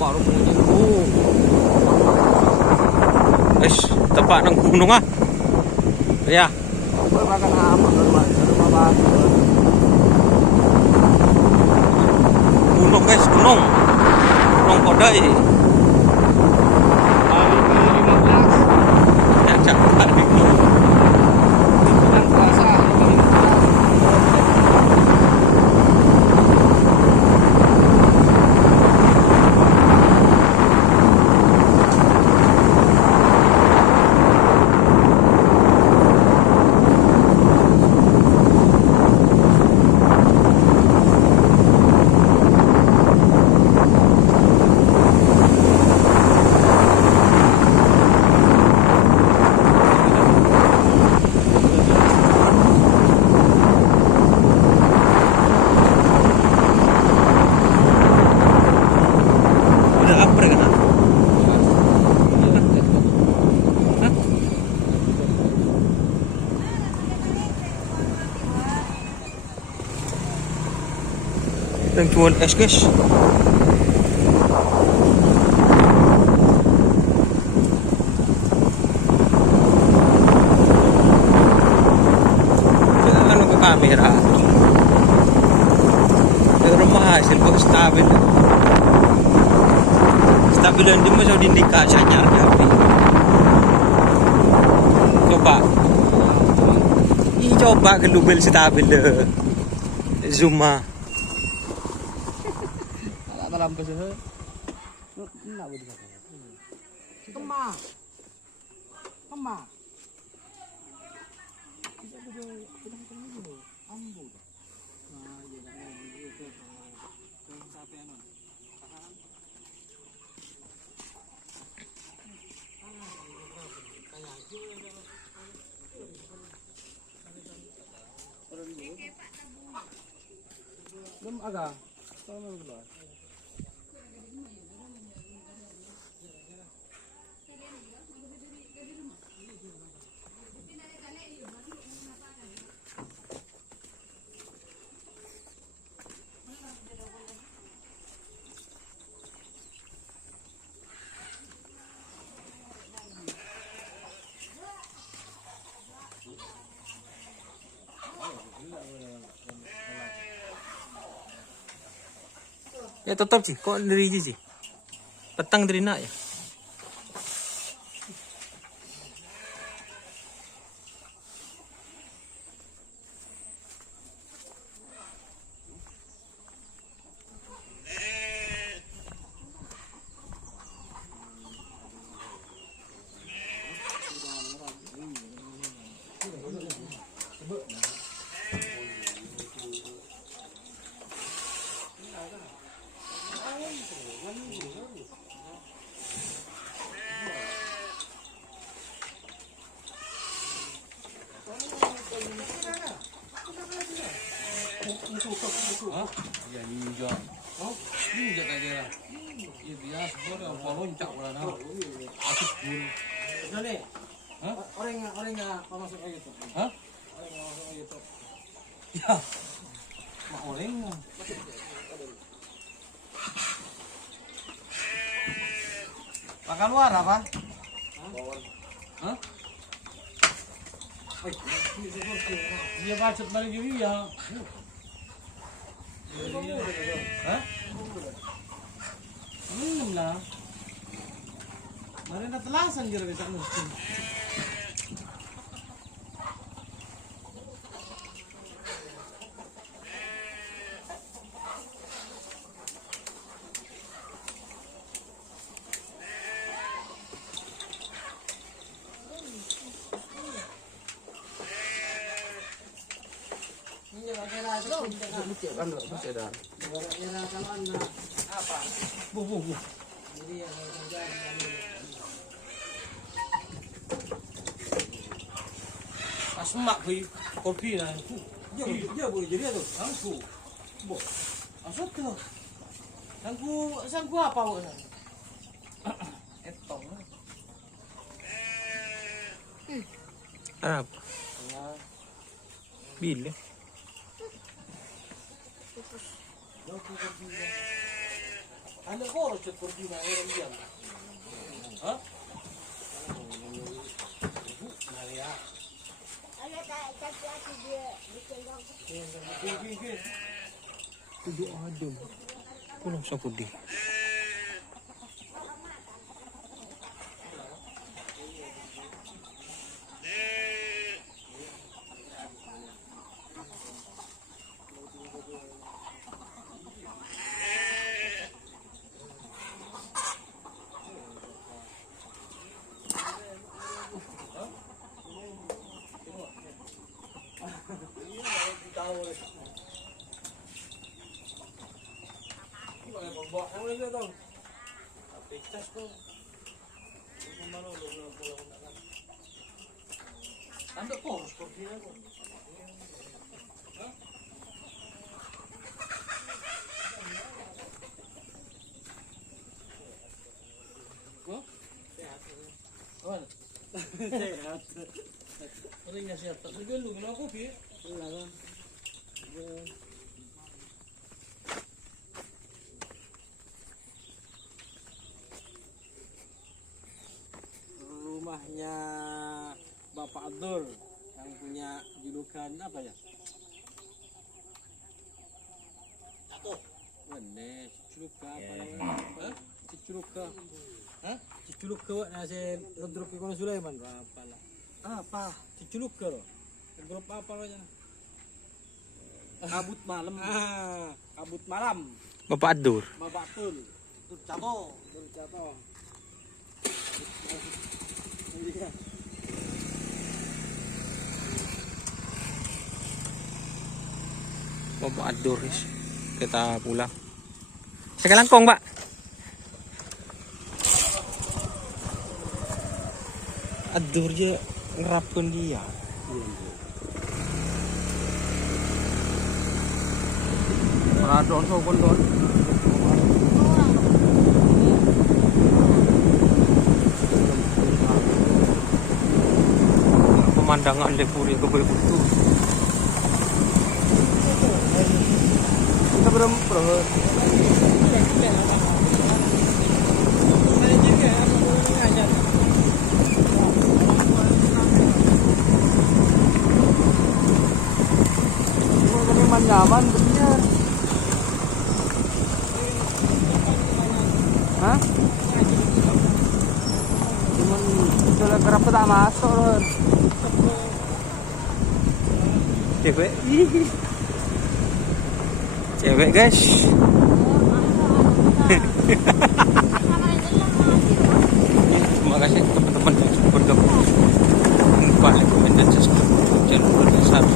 baru bunyi. Tepat ng gunung ah. Ya. Gunung guys, gunung. Gunung Kodai. Ya, catat itu. Bulan puasa. Yang jual es guys. Ano ka kamera? Pero mahasil pag stabil. Stabilan din mo sa indikasya niya. Coba. Coba gelubel stabil deh. Zoom ah. Dalam ke sana. Nak boleh kata. Kemah. Kemah. Tidak ada pedang dulu. Ambu. Nah, dia nak ke sampai anu. Tahan. Belum agak. Tolong dulu. Ya tetap sih, kok dari sih. Petang dari nak ya. Ya ninja. Oh, ninja aja lah. Ya dia sebenarnya apa loncat lah nah. Aku pun. Jadi, orang yang masuk aja tuh. Hah? Orang yang masuk aja tuh. Ya. Mak orang. Pakai luar apa? Hah? Dia bacot dari dia. Hah? Minum lah. Mari nak telasan kira bisa mesti. Semak kopi lah. Dia boleh jadi tu. Sangku. Asal tu. Sangku apa buat sana? Etong. Apa? Bila? Ano ko, Rochot Cortina, meron diyan. Ha? Maria. Tujuh adem. Pulang sa pudi. Ando po, Cortina ko. Sehat. Ano nga siya? Sabihan mo, ginawa ko, Pi. Wala lang. Rumahnya Bapak Abdul yang punya julukan apa ya? Ako. Wala, Ciculuka apa namanya? Ciculuka. Hah? Ciculuka wak nasi Rodrok Ikono Sulaiman apa lah? Apa? Ciculuka loh. Grup apa lo ya? Kabut malam. Kabut malam. Bapak Adur. Bapak Abdul. Cato. Bercato. Bapak Adur. Kita pulang. Sekarang kong, Pak. Adur je ngerapkan dia. Maradon so kondon. Pemandangan Lepuri ke betul. Kita berapa? Nyaman bener. Hah? Cuman sudah kerap tak masuk loh. Cewek. Cewek, guys. Terima kasih teman-teman yang sudah bergabung. Lupa like, comment, dan subscribe channel ini. Salam.